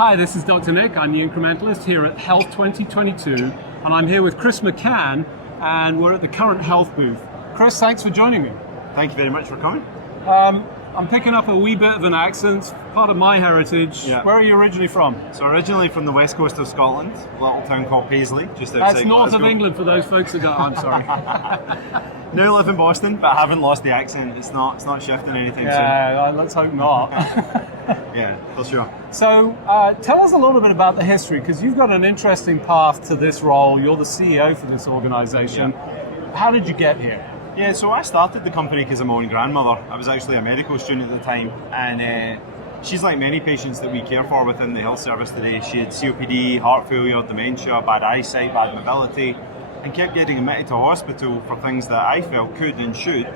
Hi, this is Dr. Nick. I'm the incrementalist here at HLTH2022, and I'm here with Chris McCann, and we're at the Current Health booth. Chris, thanks for joining me. Thank you very much for coming. I'm picking up a wee bit of an accent, part of my heritage. Yeah. Where are you originally from? So originally from the west coast of Scotland, a little town called Paisley, just outside That's north Glasgow. of England for those folks that go, I'm sorry. Now live in Boston, but I haven't lost the accent. It's not shifting anytime Yeah, let's hope not. soon. Yeah, for sure. So tell us a little bit about the history, because you've got an interesting path to this role. You're the CEO for this organization. Yeah. How did you get here? Yeah, so I started the company because of my own grandmother. I was actually a medical student at the time, and she's like many patients that we care for within the health service today. She had COPD, heart failure, dementia, bad eyesight, bad mobility, and kept getting admitted to hospital for things that I felt could and should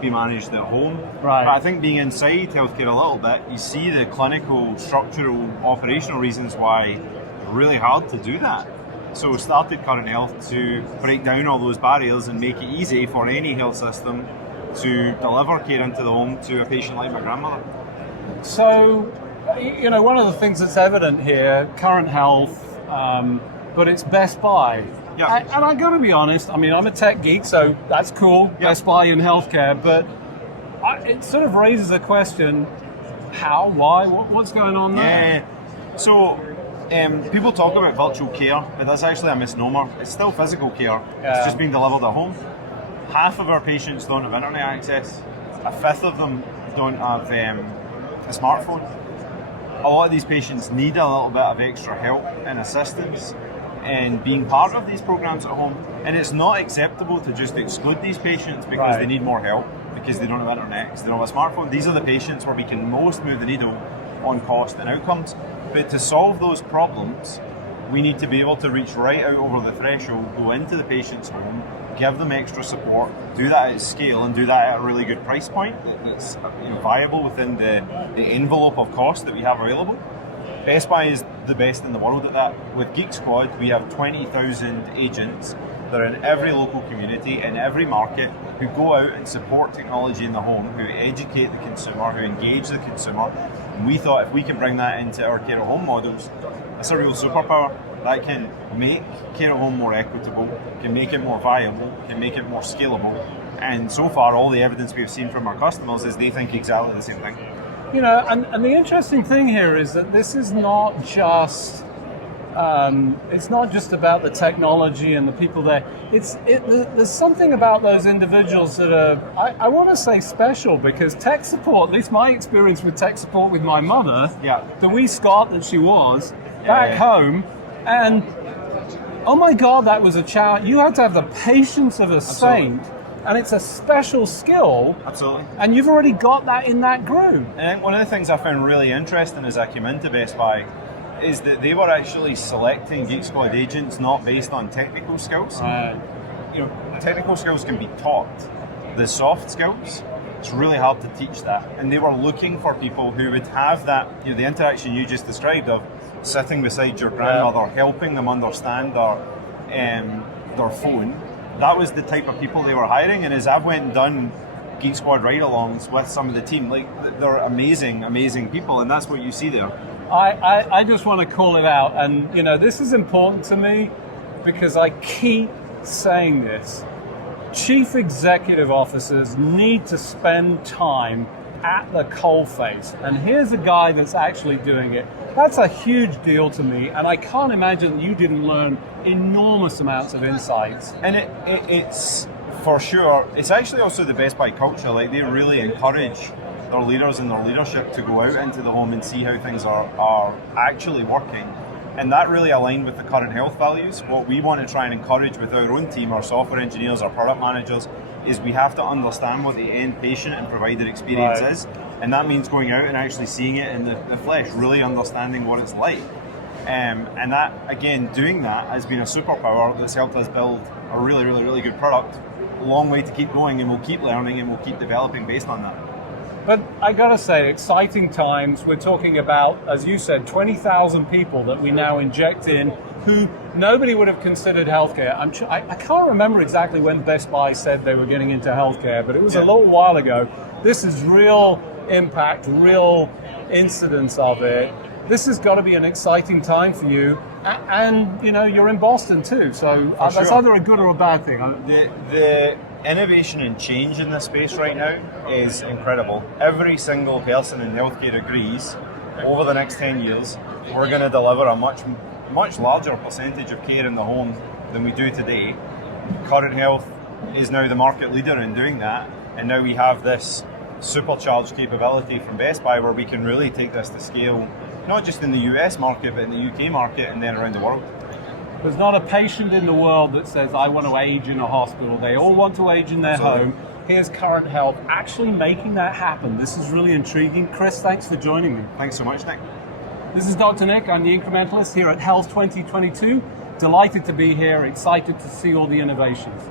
be managed at home. Right. But I think being inside healthcare a little bit, you see the clinical, structural, operational reasons why it's really hard to do that. So started Current Health to break down all those barriers and make it easy for any health system to deliver care into the home to a patient like my grandmother. So, you know, one of the things that's evident here, Current Health, but it's Best Buy. Yeah. And I got to be honest, I mean, I'm a tech geek, so that's cool, Yeah. Best Buy in healthcare, but it sort of raises a question, how, why, what's going on there? Yeah. So people talk about virtual care, but that's actually a misnomer. It's still physical care. Yeah. It's just being delivered at home. Half of our patients don't have internet access. A fifth of them don't have a smartphone. A lot of these patients need a little bit of extra help and assistance in being part of these programs at home. And it's not acceptable to just exclude these patients because Right. they need more help, because they don't have internet, because they don't have a smartphone. These are the patients where we can most move the needle on cost and outcomes. But to solve those problems, we need to be able to reach right out over the threshold, go into the patient's home, give them extra support, do that at scale, and do that at a really good price point that's viable within the envelope of cost that we have available. Best Buy is the best in the world at that. With Geek Squad, we have 20,000 agents that are in every local community, in every market, who go out and support technology in the home, who educate the consumer, who engage the consumer. And we thought if we can bring that into our care at home models, it's a real superpower that can make care at home more equitable, can make it more viable, can make it more scalable. And so far, all the evidence we've seen from our customers is they think exactly the same thing. You know, and the interesting thing here is that this is not just, it's not just about the technology and the people there. There's something about those individuals that are, I want to say special, because tech support, at least my experience with tech support with my mother, Yeah. the wee Scot that she was, back home, and oh my God, that was a challenge. You had to have the patience of a saint, and it's a special skill. Absolutely. And you've already got that in that group. And I think one of the things I found really interesting as I came into Best Buy is that they were actually selecting Geek Squad agents not based on technical skills. Technical skills can be taught. The soft skills, it's really hard to teach that. And they were looking for people who would have that, the interaction you just described of sitting beside your grandmother, helping them understand their phone. That was the type of people they were hiring. And as I've went and done Geek Squad ride-alongs with some of the team, they're amazing, amazing people, and that's what you see there. I just want to call it out, and this is important to me because I keep saying this. Chief executive officers need to spend time at the coalface, and here's a guy that's actually doing it. That's a huge deal to me, and I can't imagine you didn't learn enormous amounts of insights. And it's for sure, it's actually also the Best Buy culture. Like, they really encourage their leaders and their leadership to go out into the home and see how things are actually working. And that really aligned with the Current Health values. What we want to try and encourage with our own team, our software engineers, our product managers, is we have to understand what the end patient and provider experience is. And that means going out and actually seeing it in the flesh, really understanding what it's like. And that, again, doing that has been a superpower that's helped us build a really, really, really good product. A long way to keep going, and we'll keep learning and we'll keep developing based on that. But I gotta say, exciting times. We're talking about, as you said, 20,000 people that we now inject in who nobody would have considered healthcare. I can't remember exactly when Best Buy said they were getting into healthcare, but it was a little while ago. This is real impact, real incidence of it. this has got to be an exciting time for you. And, you know, you're in Boston too, so that's sure. either a good or a bad thing. The innovation and change in this space right now is incredible. Every single person in healthcare agrees over the next 10 years, we're going to deliver a much larger percentage of care in the home than we do today. Current Health is now the market leader in doing that, and now we have this supercharged capability from Best Buy where we can really take this to scale, not just in the US market, but in the UK market and then around the world. There's not a patient in the world that says, I want to age in a hospital. They all want to age in their home. Here's Current Health actually making that happen. This is really intriguing. Chris, thanks for joining me. Thanks so much, Nick. This is Dr. Nick. I'm the Incrementalist here at HLTH2022. Delighted to be here, excited to see all the innovations.